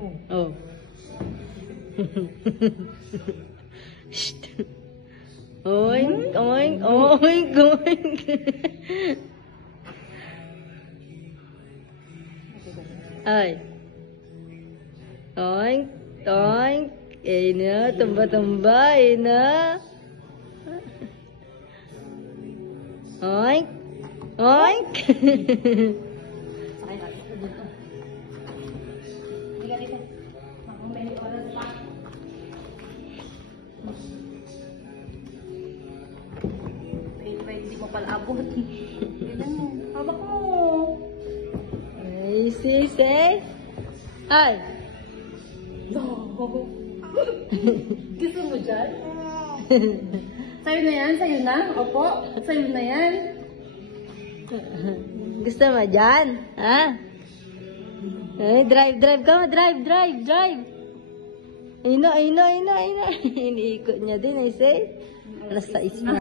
Oh. Shh. Oink, oink, oink, oink. Ay. Oink, oink. Ina, tumba-tumba, ina. Oink, oink. Hindi mo pala abot. Ganyan mo. Hawak mo. Ay, sisay. Ay. Gusto mo dyan? Sa'yo na yan? Sa'yo na? Opo. Sa'yo na yan? Gusto mo dyan? Ha? Ay, drive ka. Drive. Ino. Iniikot niya din, ay say. Alas 6 na.